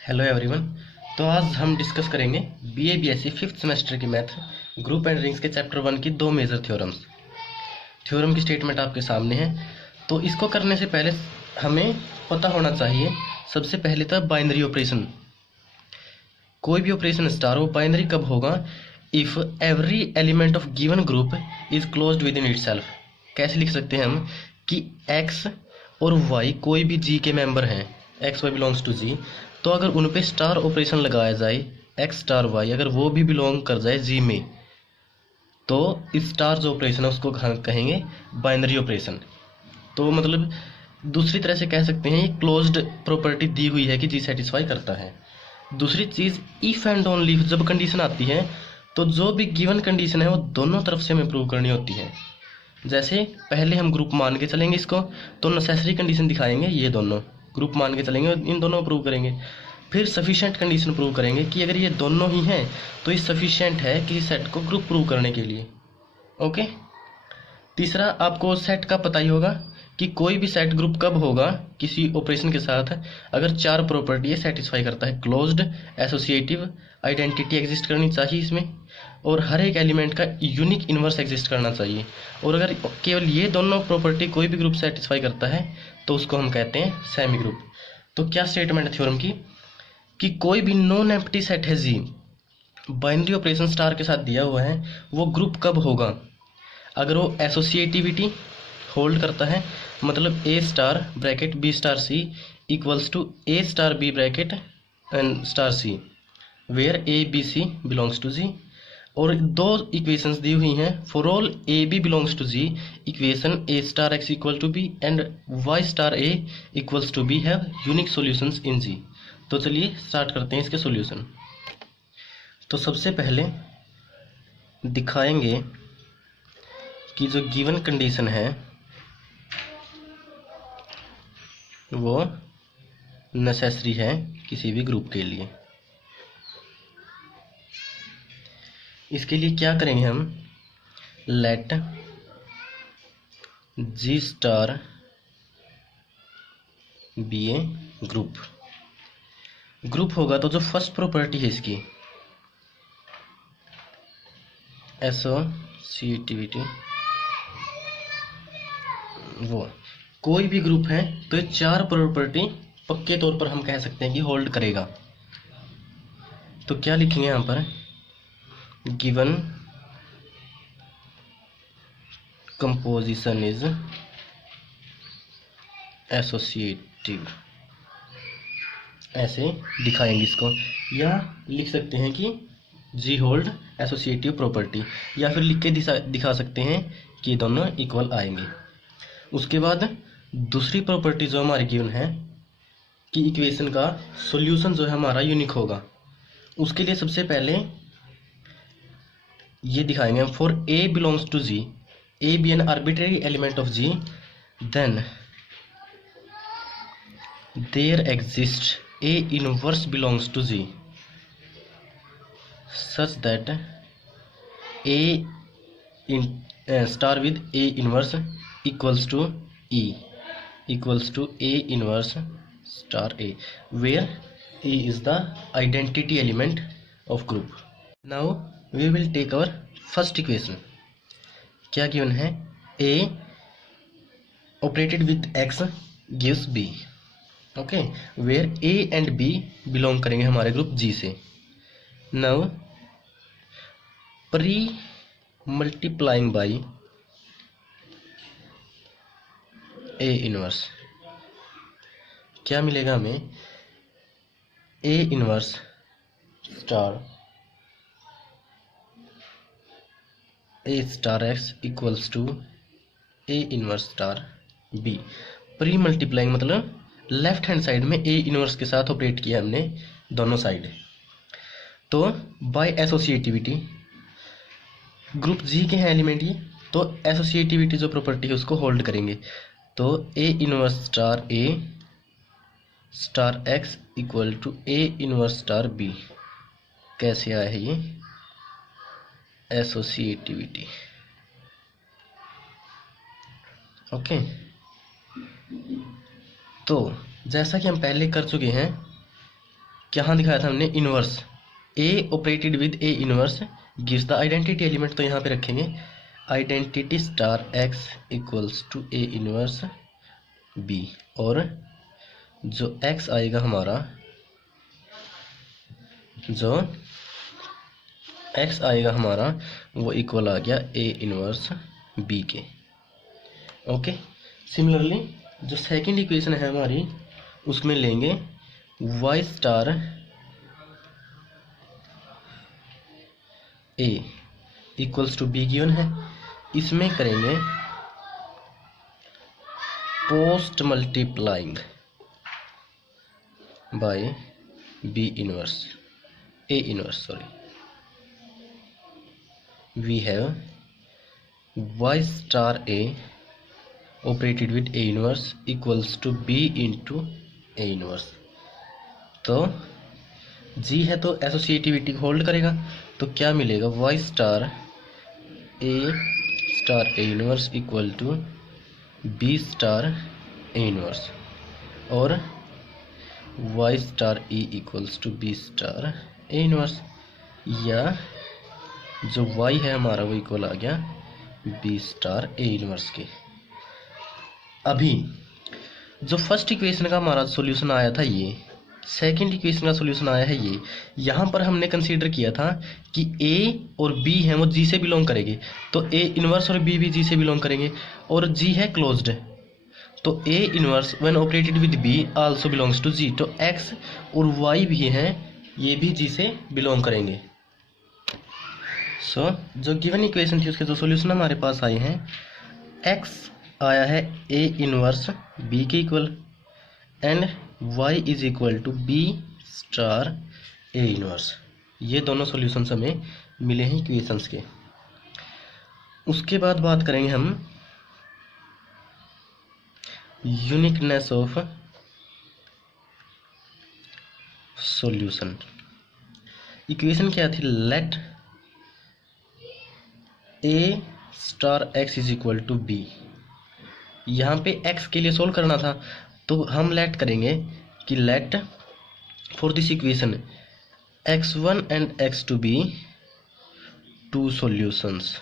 Hello everyone. तो आज हम डिस्कस करेंगे बीए बीएससी फिफ्थ सेमेस्टर की मैथ ग्रुप एंड रिंग्स के चैप्टर 1 की दो मेजर थ्योरम्स। थ्योरम की स्टेटमेंट आपके सामने है। तो इसको करने से पहले हमें पता होना चाहिए सबसे पहले तो बाइनरी ऑपरेशन। कोई भी ऑपरेशन स्टार हो बाइनरी कब होगा? If every element of given group is closed with in itself. कैसे लिख सकते हैं हम कि x और y कोई भी g के मेंबर हैं, x y belongs to g, तो अगर उन पे स्टार ऑपरेशन लगाया जाए x स्टार y, अगर वो भी बिलोंग कर जाए g में, तो स्टार जो ऑपरेशन है उसको कहेंगे बाइनरी ऑपरेशन। तो मतलब दूसरी तरह से कह सकते हैं ये क्लोज्ड प्रॉपर्टी दी हुई है कि जी सेटिस्फाई करता है। दूसरी चीज़ इफ़ एंड ओनली इफ जब कंडीशन आती है तो जो भी गिवन कंडीशन है वो दोनों तरफ से हमें प्रूव करनी होती है। जैसे पहले हम ग्रुप मान के चलेंगे इसको, तो नेसेसरी कंडीशन दिखाएंगे, ये दोनों ग्रुप मान के चलेंगे, इन दोनों को प्रूव करेंगे। फिर सफिशिएंट कंडीशन प्रूव करेंगे कि अगर ये दोनों ही हैं तो ये सफिशिएंट है किसी सेट को ग्रुप प्रूव करने के लिए। ओके। तीसरा, आपको सेट का पता ही होगा कि कोई भी सेट ग्रुप कब होगा किसी ऑपरेशन के साथ अगर चार प्रॉपर्टी सेटिस्फाई करता है। क्लोज्ड, एसोसिएटिव, आइडेंटिटी एग्जिस्ट करनी चाहिए इसमें, और हर एक एलिमेंट का यूनिक इन्वर्स एग्जिस्ट करना चाहिए। और अगर केवल ये दोनों प्रॉपर्टी कोई भी ग्रुप सेटिस्फाई करता है तो उसको हम कहते हैं सेमी ग्रुप। तो क्या स्टेटमेंट है थ्योरम की कि कोई भी नॉन एम्प्टी सेट है जी, बाइनरी ऑपरेशन स्टार के साथ दिया हुआ है, वो ग्रुप कब होगा? अगर वो एसोसिएटिविटी होल्ड करता है, मतलब A star bracket B star C equals to A star B bracket and star C, where A B C belongs to G. और दो इक्वेशंस दी हुई हैं, for all A B belongs to G, equation A star x equal to B and Y star A equals to B have unique solutions in G. तो चलिए start करते हैं इसके सॉल्यूशन। तो सबसे पहले दिखाएंगे कि जो गिवन कंडीशन है वो नेसेसरी है किसी भी ग्रुप के लिए। इसके लिए क्या करेंगे हम? लेट जी स्टार बी ए ग्रुप। ग्रुप होगा तो जो फर्स्ट प्रॉपर्टी है इसकी एसोसिएटिविटी, वो कोई भी ग्रुप है तो ये चार प्रॉपर्टी पक्के तौर पर हम कह सकते हैं कि होल्ड करेगा। तो क्या लिखेंगे यहाँ पर? गिवन कंपोजिशन इज एसोसिएटिव, ऐसे दिखाएंगे इसको। या लिख सकते हैं कि जी होल्ड एसोसिएटिव प्रॉपर्टी, या फिर लिख के दिखा सकते हैं कि दोनों इक्वल आएंगे। उसके बाद दूसरी प्रॉपर्टी जो हमारी गिवन है कि इक्वेशन का सॉल्यूशन जो है हमारा यूनिक होगा, उसके लिए सबसे पहले ये दिखाएंगे हम, for a belongs to G, a b an arbitrary element of G, then there exist A inverse belongs to G such that a in star with a inverse equals to e equals to a inverse star a, where e is the identity element of group. Now we will take our first equation. क्या given है? a operated with x gives b, okay, where a and b belong करेंगे हमारे group g से। Now pre multiplying by a inverse, क्या मिलेगा हमें? a inverse star a star x equals to a inverse star b। Pre multiplying मतलब left hand side में a inverse के साथ ऑपरेट किया हमने दोनों साइड। तो बाय एसोसिएटिविटी, ग्रुप जी के हैं एलिमेंट ये, तो एसोसिएटिविटी जो प्रॉपर्टी है उसको होल्ड करेंगे। तो ए inverse star A star x equal to A inverse star b. कैसे आया है ये? एसोसिएटिविटी। ओके। तो जैसा कि हम पहले कर चुके हैं क्या दिखाया था हमने, inverse a operated with a inverse gives the identity element. तो यहाँ पे रखेंगे identity star x equals to A inverse b, और जो एक्स आएगा हमारा, जो एक्स आएगा हमारा वो इक्वल आ गया ए इनवर्स बी के। ओके, सिमिलरली जो सेकंड इक्वेशन है हमारी उसमें लेंगे y star A equals to b given है, इसमें करेंगे post multiplying by b inverse a inverse, sorry, we have y star a operated with a inverse equals to b into a inverse. तो G है तो associativity hold करेगा, तो क्या मिलेगा, Y star A inverse equal to B star A inverse, और Y star E equals to B star A inverse, या जो वाई है हमारा वो इक्वल आ गया बी स्टार ए इनवर्स के। अभी जो फर्स्ट इक्वेशन का हमारा सॉल्यूशन आया था ये, सेकंड इक्वेशन का सॉल्यूशन आया है ये, यहाँ पर हमने कंसीडर किया था कि ए और बी हैं वो जी से बिलोंग करेंगे, तो ए इनवर्स और बी भी जी से बिलोंग करेंगे, और जी है क्लोज्ड, तो ए inverse when operated with B also belongs to G, तो एक्स और वाई भी हैं ये भी जी से बिलोंग करेंगे। सो जो गिवन इक्वेशन थी उसके जो सॉल्यूशन हमारे पास आए हैं, एक्स आया है ए इनवर्स बी के equal and y is equal to B star A inverse, ये दोनों सॉल्यूशंस हमें मिले हैं इक्वेशंस के। उसके बाद बात करेंगे हम यूनिकनेस ऑफ सॉल्यूशन। इक्वेशन क्या थी, let a star x is equal to b, यहाँ पे x के लिए सोल्व करना था, तो हम लेट करेंगे कि let for this equation x1 and x2 be two solutions,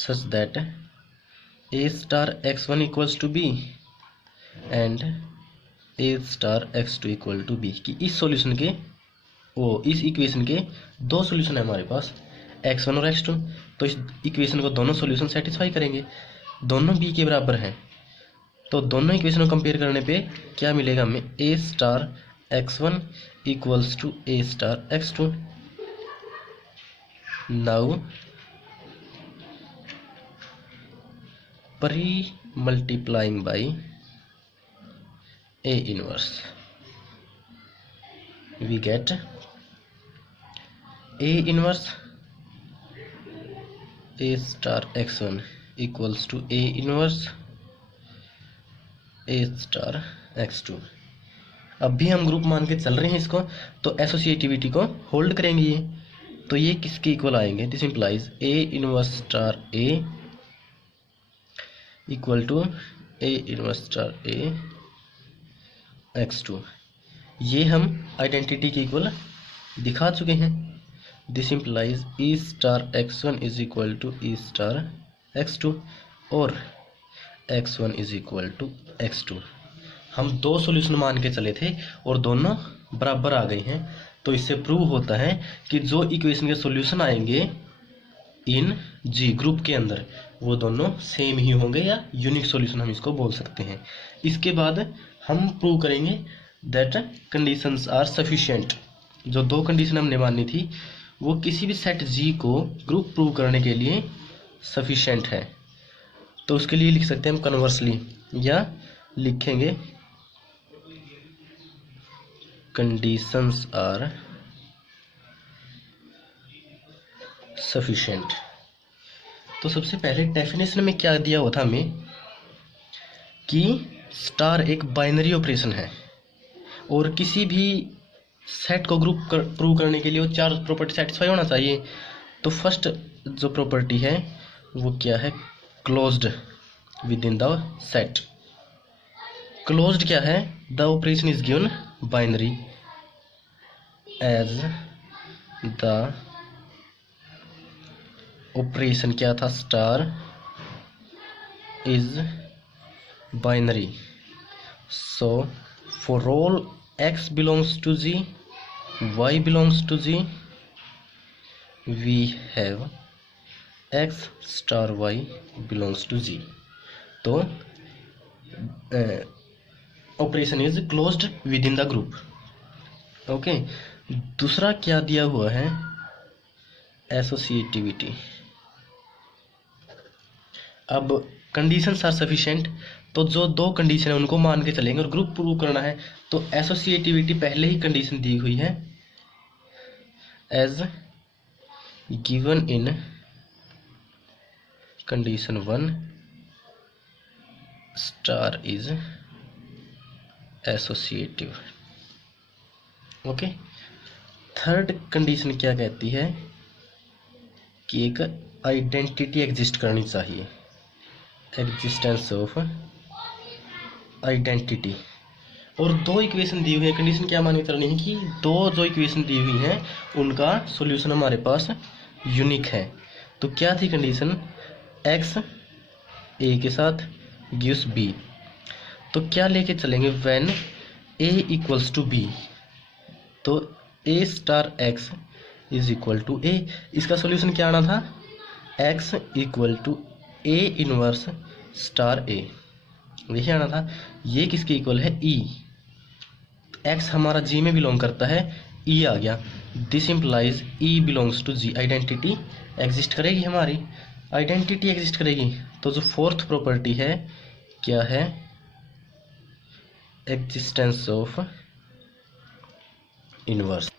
such that a star x1 equals to b and a star x2 equal to b, कि इस सॉल्यूशन के इस इक्वेशन के दो सॉल्यूशन है हमारे पास x1 और x2, तो इस इक्वेशन को दोनों सॉल्यूशन सेटिस्फाई करेंगे, दोनों b के बराबर हैं, तो दोनों इक्वेशन को कंपेयर करने पे क्या मिलेगा हमें, a star x1 equals to a star x2। Now pre multiplying by a inverse we get a inverse a star x1 equals to a inverse a star x2। अब भी हम ग्रुप मान के चल रहे हैं इसको, तो एसोसिएटिविटी को होल्ड करेंगे ये, तो ये किसके इक्वल आएंगे, this implies a inverse star a equal to A inverse star a x2। ये हम आइडेंटिटी के इक्वल दिखा चुके हैं, this implies e star x1 is equal to e star x2 और x1 is equal to x2। हम दो solution मान के चले थे और दोनों बराबर आ गए हैं, तो इससे प्रूव होता है कि जो इक्वेशन के सॉल्यूशन आएंगे इन जी ग्रुप के अंदर वो दोनों सेम ही होंगे, या यूनिक सॉल्यूशन हम इसको बोल सकते हैं। इसके बाद हम प्रूव करेंगे दैट कंडीशंस आर सफिशिएंट, जो दो कंडीशन हमने मानी थी वो किसी भी सेट जी को ग्रुप प्रूव करने के लिए सफिशिएंट है, तो उसके लिए लिख सकते हैं हम कन्वर्सली, या लिखेंगे कंडीशंस आर सफिशिएंट। तो सबसे पहले डेफिनेशन में क्या दिया हुआ था हमें कि स्टार एक बाइनरी ऑपरेशन है और किसी भी सेट को ग्रुप प्रूव करने के लिए वो चार प्रॉपर्टी सेटिस्फाई होना चाहिए। तो फर्स्ट जो प्रॉपर्टी है वो क्या है, closed with in the set, closed क्या है, the operation is given binary as the operation क्या था, star is binary, so for all x belongs to z, y belongs to z, we have x star y belongs to z। तो operation is closed with in द group. Okay, दूसरा क्या दिया हुआ है, associativity. अब कंडीशंस आर सफिशिएंट, तो जो दो कंडीशन है उनको मान के चलेंगे और ग्रुप प्रूव करना है। तो एसोसिएटिविटी पहले ही कंडीशन दी हुई है, as given in condition 1 star is associative. Okay, third condition क्या कहती है कि एक आइडेंटिटी एग्जिस्ट करनी चाहिए, एग्जिस्टेंस ऑफ आइडेंटिटी। और दो इक्वेशन दी हुई है, कंडीशन क्या मानी चलनी है कि दो जो इक्वेशन दी हुई हैं उनका सॉल्यूशन हमारे पास यूनिक है। तो क्या थी कंडीशन, एक्स ए के साथ गिव्स बी। तो क्या लेके चलेंगे, when A equals to B, तो A star x is equal to A. इसका सॉल्यूशन क्या आना था, X equal to A inverse star A, यही आना था। ये किसके इक्वल है, ई। एक्स हमारा जी में बिलोंग करता है, ई आ गया। This implies e belongs to G, identity exist करेगी, हमारी आइडेंटिटी एग्जिस्ट करेगी। तो जो फोर्थ प्रॉपर्टी है क्या है, एग्जिस्टेंस ऑफ इनवर्स।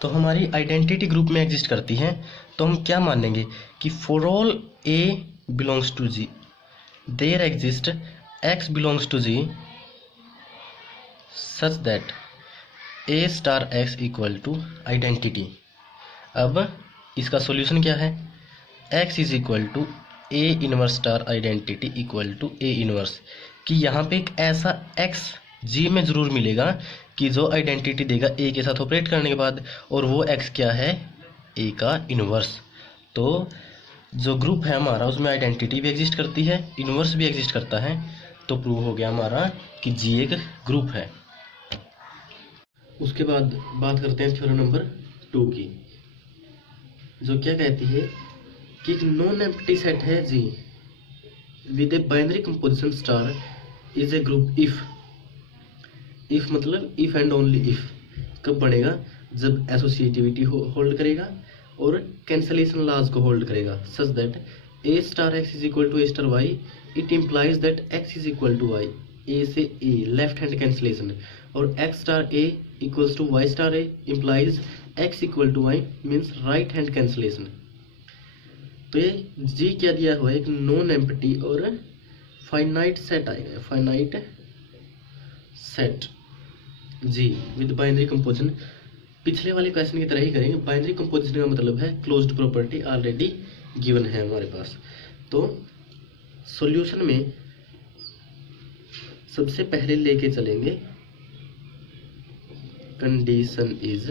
तो हमारी आइडेंटिटी ग्रुप में एग्जिस्ट करती है, तो हम क्या मानेंगे कि for all A belongs to G there exist x belongs to G such that A star x equal to identity. अब इसका सॉल्यूशन क्या है, x is equal to A inverse star identity equal to A inverse, कि यहाँ पे एक ऐसा x जी में ज़रूर मिलेगा कि जो आइडेंटिटी देगा ए के साथ ऑपरेट करने के बाद, और वो एक्स क्या है, ए का इनवर्स। तो जो ग्रुप है हमारा उसमें आइडेंटिटी भी एग्जिस्ट करती है, इनवर्स भी एग्जिस्ट करता है, तो प्रूव हो गया हमारा कि जी एक ग्रुप है। उसके बाद बात करते हैं थ्योरम नंबर 2 की, जो क्या कहती है कि एक नॉन एम्प्टी सेट है G with a binary composition star is a group if. If मतलब इफ एंड ओनली इफ, कब बनेगा, जब एसोसिएटिविटी होल्ड करेगा और कैंसलेशन लॉज को होल्ड करेगा, such that A star x is equal to A star Y, it implies that X is equal to Y, A से A left hand cancellation, और X star A equals to Y star A implies X equal to Y, means right hand cancellation. तो ये G क्या दिया हुआ है, एक non empty और फाइनाइट सेट आएगा, finite set G with binary composition. पिछले वाले क्वेश्चन की तरह ही करेंगे, बाइनरी कंपोजिशन का मतलब है क्लोज्ड प्रॉपर्टी ऑलरेडी गिवन है हमारे पास। तो सॉल्यूशन में सबसे पहले लेके चलेंगे कंडीशन इज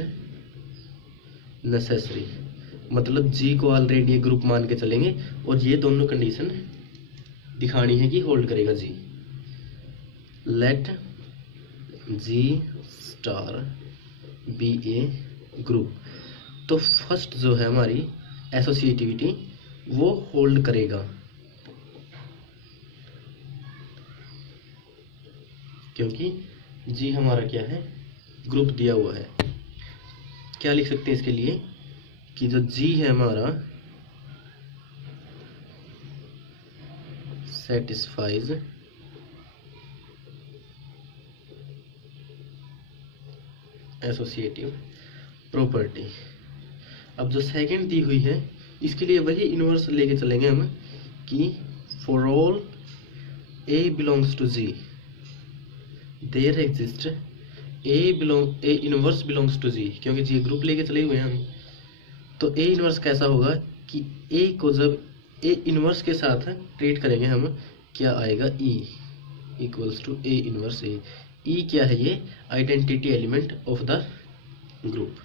नेसेसरी, मतलब जी को ऑलरेडी ग्रुप मान के चलेंगे और ये दोनों कंडीशन दिखानी है कि होल्ड करेगा जी। लेट जी स्टार बी ए ग्रुप, तो फर्स्ट जो है हमारी एसोसिएटिविटी वो होल्ड करेगा, क्योंकि जी हमारा क्या है, ग्रुप दिया हुआ है। क्या लिख सकते हैं इसके लिए कि जो जी है हमारा सेटिस्फाइज एसोसिएटिव प्रॉपर्टी। अब जो सेकंड दी हुई है इसके लिए वही इनवर्स लेके चलेंगे हम कि for all A belongs to G there exist A inverse belongs to G, क्योंकि जी ग्रुप लेके चले हुए हैं हम। तो ए इनवर्स कैसा होगा कि ए को जब ए इनवर्स के साथ ट्रीट करेंगे हम, क्या आएगा, E equals to A inverse A. E क्या है? ये identity element of the group.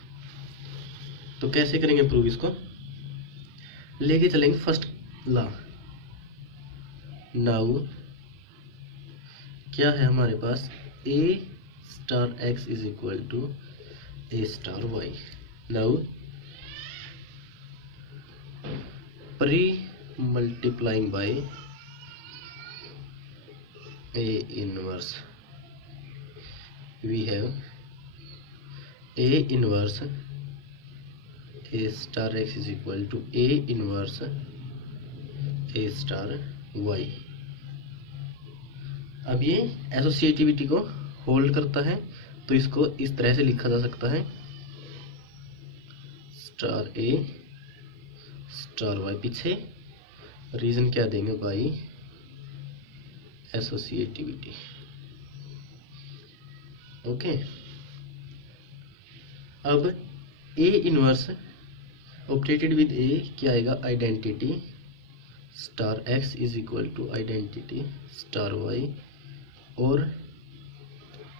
तो कैसे करेंगे प्रूव इसको? लेके चलेंगे फर्स्ट लॉ। नाउ क्या है हमारे पास? A star x is equal to A star Y. Now pre multiplying by A inverse we have A inverse A star x is equal to A inverse A star y। अब ये associativity को hold करता है, तो इसको इस तरह से लिखा जा सकता है स्टार ए स्टार वाई। पीछे रीजन क्या देंगे? By associativity. ओके। अब A inverse operated with A क्या आएगा? Identity star x is equal to identity star Y और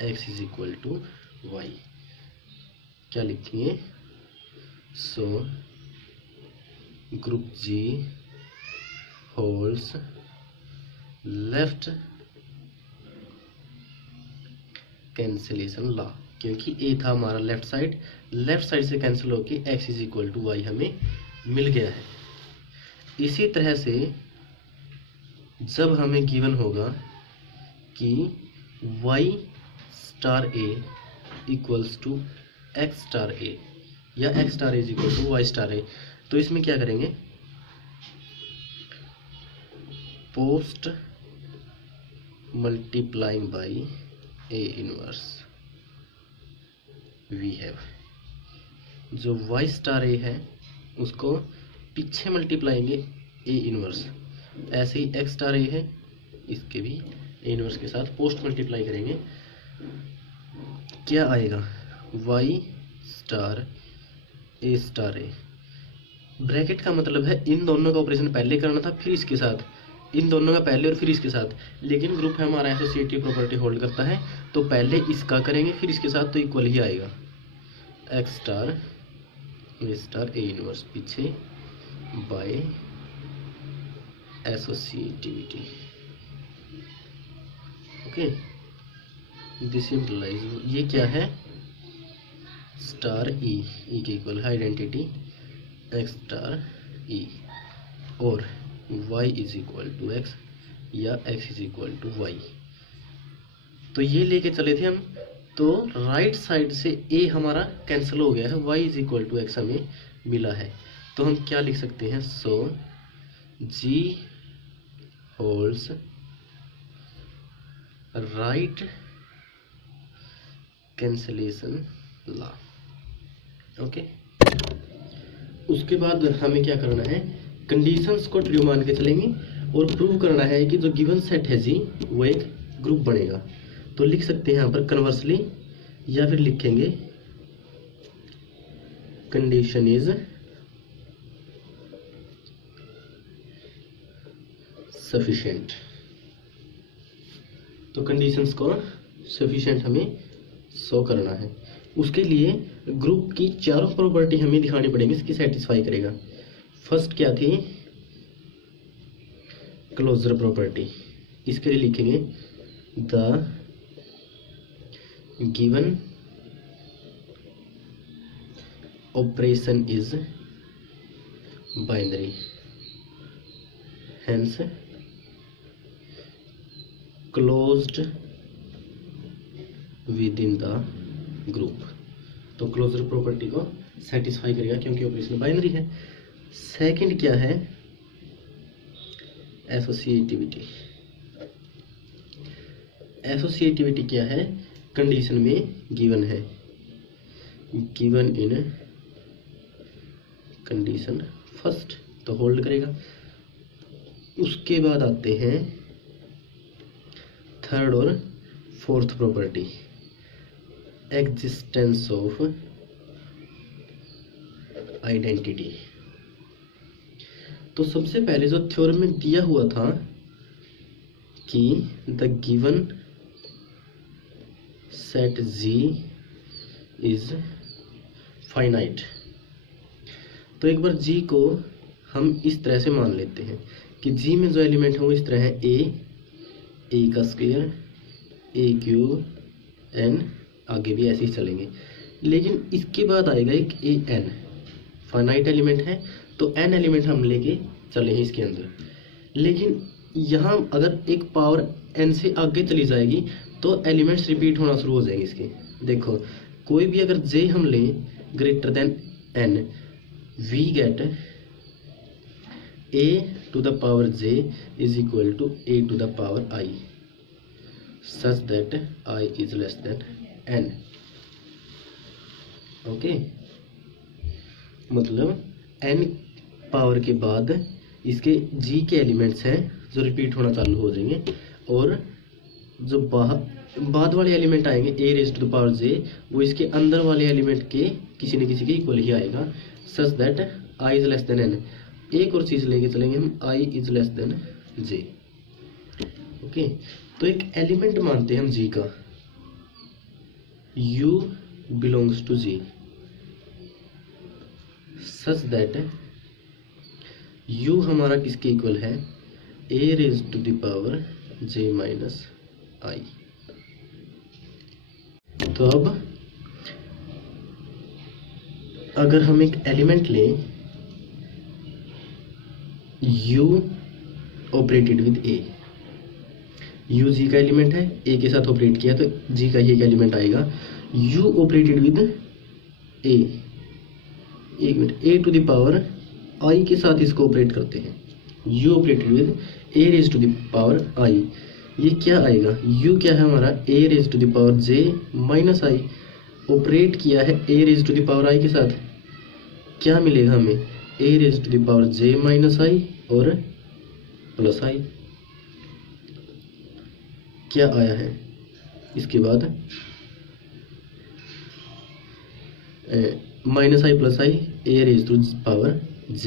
X is equal to Y. क्या लिखेंगे? So group G holds left cancellation law, क्योंकि ए था हमारा लेफ्ट साइड से कैंसिल होके X is equal to Y हमें मिल गया है। इसी तरह से जब हमें गिवन होगा कि Y star A equals to X star A या X star A is equal to Y star A, तो इसमें क्या करेंगे? Post multiplying by A inverse we have, जो वाई स्टार ए है उसको पीछे मल्टीप्लाएंगे ए इनवर्स। ऐसे ही एक्स स्टार ए है, इसके भी ए इनवर्स के साथ पोस्ट मल्टीप्लाई करेंगे। क्या आएगा? वाई स्टार ए स्टार ए। ब्रैकेट का मतलब है इन दोनों का ऑपरेशन पहले करना था, फिर इसके साथ, इन दोनों का पहले और फिर इसके साथ। लेकिन ग्रुप है हमारा एसोसिएटिव प्रॉपर्टी होल्ड करता है, तो पहले इसका करेंगे फिर इसके साथ, तो इक्वल ही आएगा एक्स स्टार ए इनवर्स पीछे by associativity. Okay, this implies ये क्या है? स्टार ई के इक्वल है आइडेंटिटी एक्स स्टार ई और y is equal to x या x is equal to y. तो ये लेके चले थे हम, तो राइट साइड से a हमारा कैंसिल हो गया है, y is equal to x हमें मिला है। तो हम क्या लिख सकते हैं? So g holds right cancellation law. Okay, उसके बाद हमें क्या करना है? कंडीशंस को ट्रू मान के चलेंगे और प्रूव करना है कि जो गिवन सेट है जी वो एक ग्रुप बनेगा। तो लिख सकते हैं यहाँ पर कन्वर्सली, या फिर लिखेंगे कंडीशन इज सफिशिएंट। तो कंडीशंस को सफिशिएंट हमें शो करना है। उसके लिए ग्रुप की चारों प्रॉपर्टी हमें दिखानी पड़ेगी, इसकी सेटिस्फाई करेगा। फर्स्ट क्या थी? Closure property. इसके लिए लिखेंगे the given operation is binary, hence closed with in द ग्रुप। तो क्लोजर प्रॉपर्टी को सेटिस्फाई करेगा क्योंकि ऑपरेशन बाइनरी है। सेकंड क्या है? एसोसिएटिविटी। एसोसिएटिविटी क्या है? कंडीशन में गिवन है, गिवन इन कंडीशन फर्स्ट, तो होल्ड करेगा। उसके बाद आते हैं थर्ड और fourth property, existence of identity. तो सबसे पहले जो थ्योरम में दिया हुआ था कि the given set G is finite. तो एक बार G को हम इस तरह से मान लेते हैं कि G में जो एलिमेंट है वो इस तरह है a का स्क्वायर a क्यूब n, आगे भी ऐसे ही चलेंगे। लेकिन इसके बाद आएगा एक an, फाइनाइट एलिमेंट है तो n एलिमेंट हम लेके चले हैं इसके अंदर। लेकिन यहाँ अगर एक पावर n से आगे चली जाएगी तो एलिमेंट्स रिपीट होना शुरू हो जाएंगे इसके। देखो कोई भी अगर j हम लें greater than n, we get a to the power j is equal to a to the power I such that I is less than n। Okay, मतलब n पावर के बाद इसके g के एलिमेंट्स हैं जो repeat होना चालू हो जाएंगे, और जो बाद वाले एलिमेंट आएंगे a raise to the power j, वो इसके अंदर वाले एलिमेंट के किसी न किसी के इक्वल ही आएगा such that I is less than n। एक और चीज़ लेके चलेंगे हम, I is less than j। ओके, तो एक एलिमेंट मानते हैं हम G का, U belongs to G such that U हमारा किसके इक्वल है, a raise to the power j minus I। तो अब अगर हम एक एलिमेंट लें U operated with A, U G का एलिमेंट है, A के साथ ऑपरेट किया तो G का ही एक एलिमेंट आएगा। U ऑपरेटेड विद A, एक minute, A to the power I के साथ इसको ऑपरेट करते हैं। U operated with A raise to the power I, ये क्या आएगा, U क्या है हमारा, A raise to the power J minus I, operate किया है A raise to the power I के साथ, क्या मिलेगा हमें, a raise to the power j minus I और प्लस आई। क्या आया है इसके बाद, minus i plus i, a raise to the power j,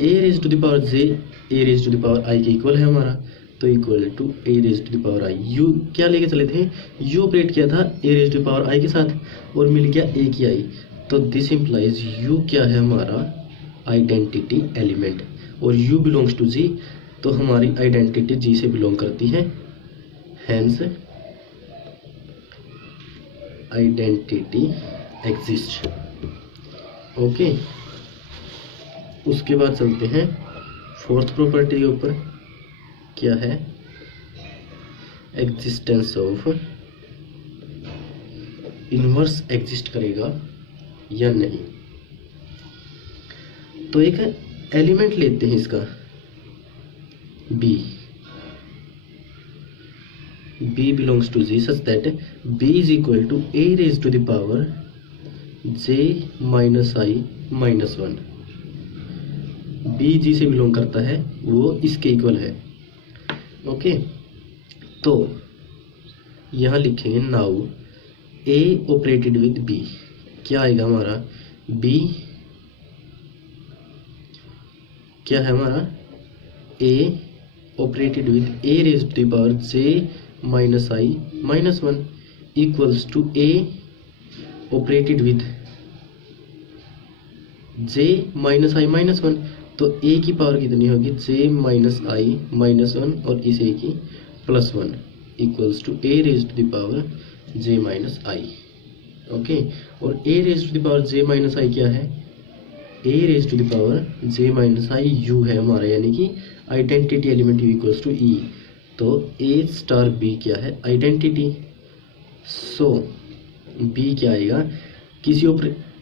a raise to the power j a raise to the power i के equal है हमारा, तो equal to a raise to the power i। u क्या लेके चले थे, u operate किया था a raise to the power i के साथ और मिल गया a की i, तो दिस इम्प्लाइज u क्या है हमारा आइडेंटिटी एलिमेंट, और u बिलोंग्स टू G, तो हमारी आइडेंटिटी G से बिलोंग करती है, हैंस आइडेंटिटी एग्जिस्ट। ओके, उसके बाद चलते हैं फोर्थ प्रॉपर्टी के ऊपर, क्या है, एग्जिस्टेंस ऑफ इनवर्स एग्जिस्ट करेगा या नहीं। तो एक एलिमेंट लेते हैं इसका B belongs to G such that B is equal to a raise to the power j minus I minus 1। B G से बिलोंग करता है, वो इसके इक्वल है। ओके, तो यहाँ लिखेंगे now A operated with B, क्या आएगा हमारा, B क्या है हमारा, A operated with A raise to the power j minus I minus 1 equals to A operated with j minus I minus 1, तो A की पावर कितनी होगी, j माइनस I माइनस 1 और इस A की plus 1 equals to A raise to the power j minus I। Okay, और a raise to the power j minus I क्या है, a raise to the power j minus I u है हमारा, यानी कि identity element u equals to e, तो a star b क्या है, आइडेंटिटी। सो b क्या आएगा, किसी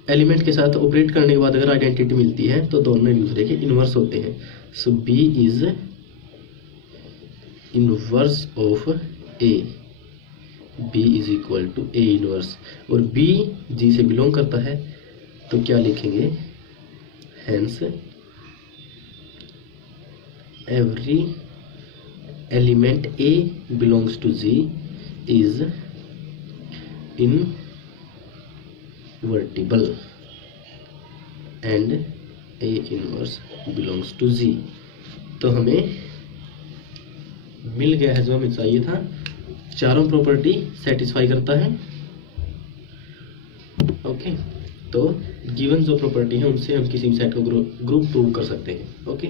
एलिमेंट के साथ ऑपरेट करने के बाद अगर आइडेंटिटी मिलती है तो दोनों एक दूसरे के इन्वर्स होते हैं। So b is inverse of a, B is equal to A inverse, और B G से बिलोंग करता है, तो क्या लिखेंगे, hence every element A belongs to G is invertible and A inverse belongs to G। तो हमें मिल गया है जो हमें चाहिए था। चारों प्रॉपर्टी सेटिस्फाई करता है। ओके, तो गिवन जो प्रॉपर्टी है उनसे हम किसी भी सेट को ग्रुप प्रूव कर सकते हैं। ओके।